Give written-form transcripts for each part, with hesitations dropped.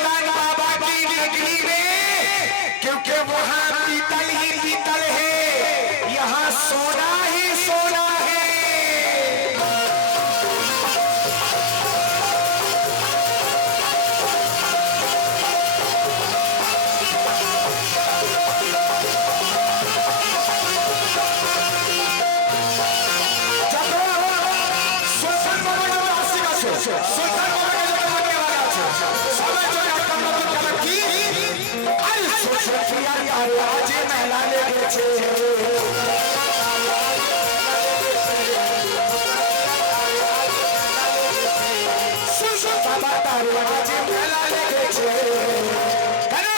सुल्तान बाबा की नगरी में, क्योंकि वहां पीतल ही पीतल है, यहाँ सोना ही सोना है। सुल्तान बाबा के जो बनने वाला है, समय जो आपका मतलब क्या की? अरे सोचिया यार आज महिला ले गए छे, बाबा तारे आज महिला ले गए छे, है ना?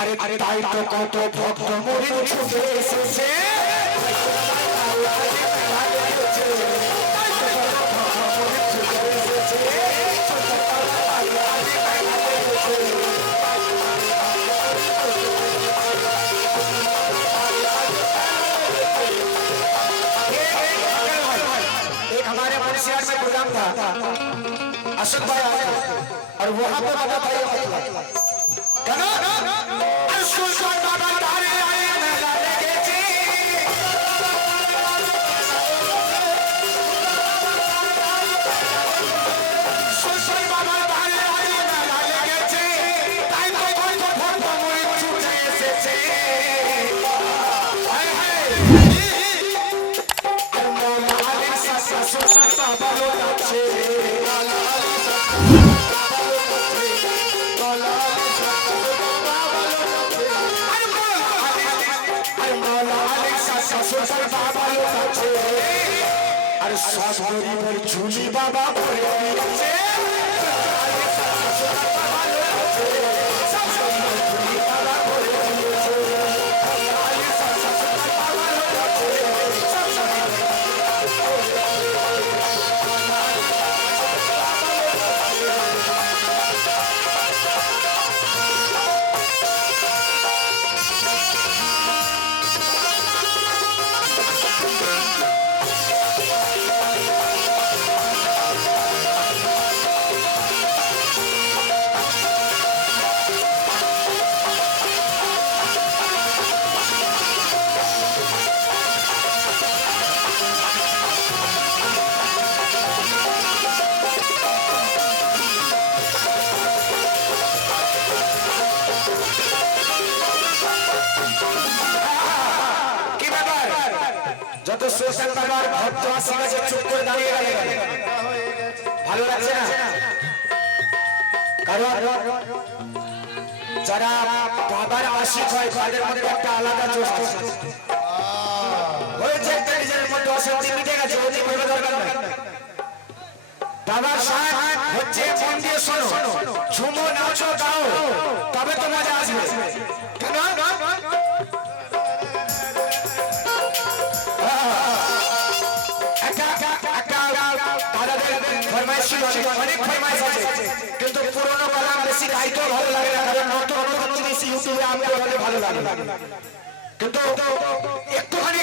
अरे ताई तो कत भक्त मुरीद छुटे एसेছে, एक हमारे मुंशियार में प्रोग्राम था, अशोक भाई आए और वहां पे बाबा भाई अरे सासुरी पर झूली बाबा যত সোশ্যাল বাবার ভক্ত আসি গেছে চুপ করে দাঁড়িয়ে গেলে ভালো লাগছে না, কারণ যারা বাবার আশিক হয় তাদের মধ্যে একটা আলাদা জোশ হয়েছে, নিজের মধ্যে অশান্তি মিটে গেছে, ওই বলে দরকার নাই। বাবার সাথ হচ্ছে মন দিয়ে শোনো, ঝুমো নাচো গাও, তবে তো মজা আসবে। কেন অনেক ফরমাইশ আছে, কিন্তু পুরোনো কালাম বেশি গাইতেও ভালো লাগে না, কারণ নতুন নতুন জিনিস ইউটিউবে আমি বলে ভালো লাগে, কিন্তু একটুখানি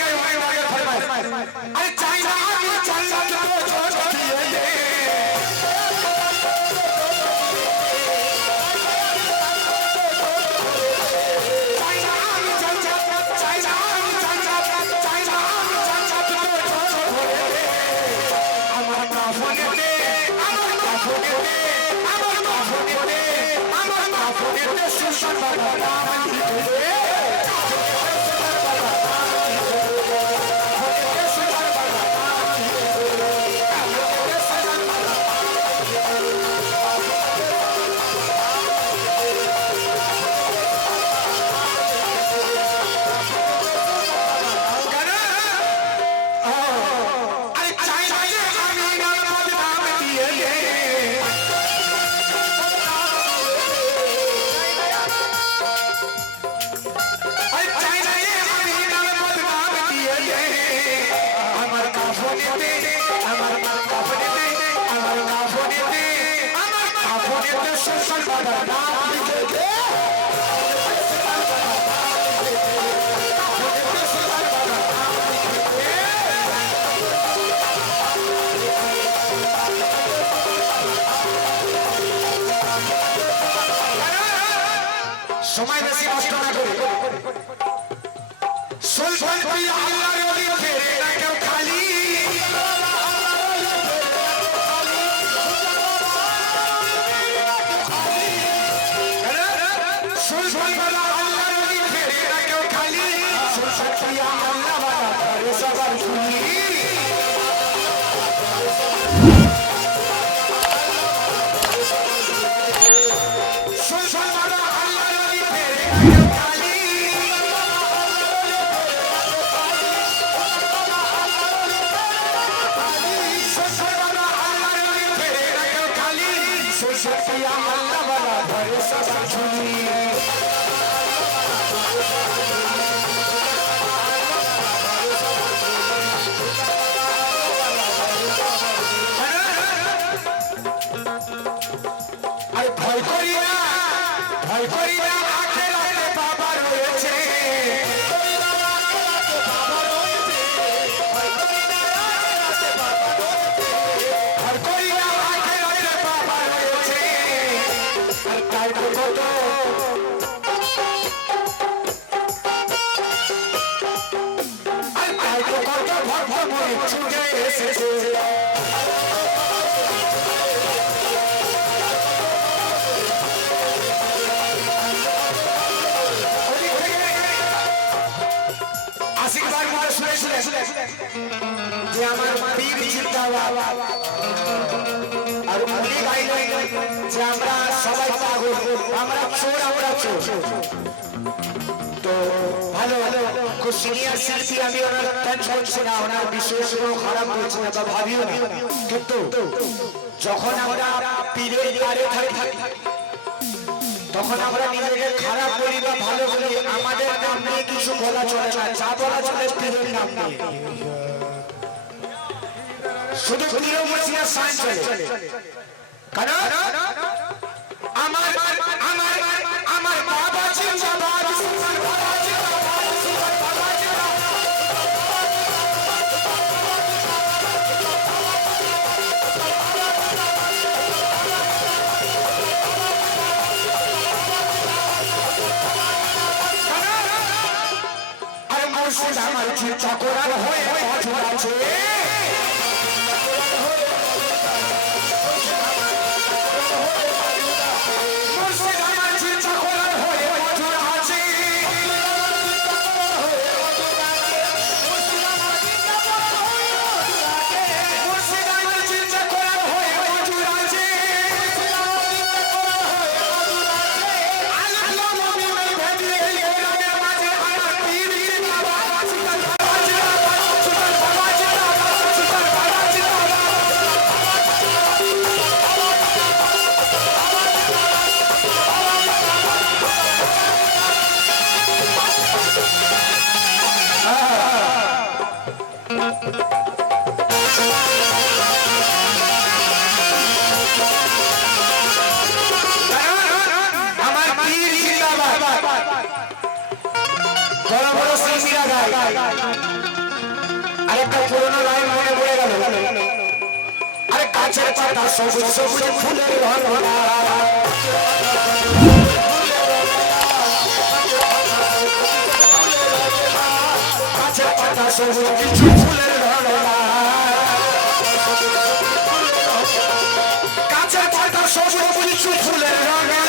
ফরমাইশ আরে চাই না আমি চাই না সময় বেশি নষ্ট না করে সুলতান প্রিয় আল্লাহর ওলি ফেরে না কেউ খালি সুলতান প্রিয় আল্লাহর ওলি ফেরে না কেউ খালি সুলতান প্রিয় আল্লাহ বাবা করে সবার খুলি ভয় করি না আখেরাতে বাবা রয়েছে ভয় করি না আখেরাতে বাবা রয়েছে আর তাই তো কত ভক্ত মনে ছুটে এসেছে যে আমার পীর জিন্দাবাদ আর উনি গাইলেন যে আমরা সবাই পাগল আমরা চোর তো ভালো খুব সিনিয়র শিল্পী আমি ওনার ট্যান্স করছি না ওনার বিষয়ে কোনো খারাপ বলছি না বা ভাবিও না কিন্তু যখন আমরা পীরের দ্বারে থাকি তখন আমরা নিজেকে খারাপ বলি বা ভালো বলি আমাদের নাম নিয়ে কিছু বলা চলে না যা বলা চলে পীরের নাম নিয়ে শুধু পীর মুর্শিদের শান চলে কারণ আমার বাবা জিন্দাবাদ আমার বাবা জিন্দাবাদ আমার বাবা আর মুর্শিদ আমার চিন্তা করার হয়ে অঝর আছে আরেকটা পুরনো লাইন মনে পড়ে গেল আরে গাছের পাতা সবুজ সবুজ ফুলের ঘরনা গাছের পাতা সবুজ কিছু ফুলের ঘরনা গাছের পাতা সবুজ কিছু ফুলের ঘরনা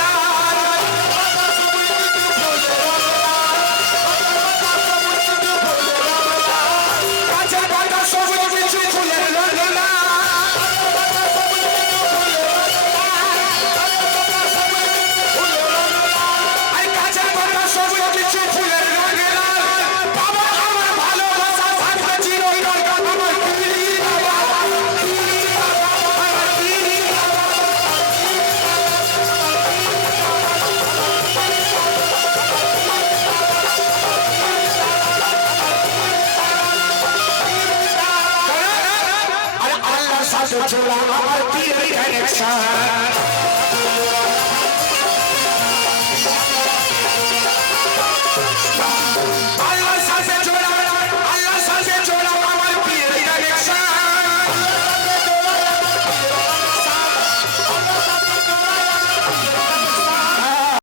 আমার পীরের কানেকশন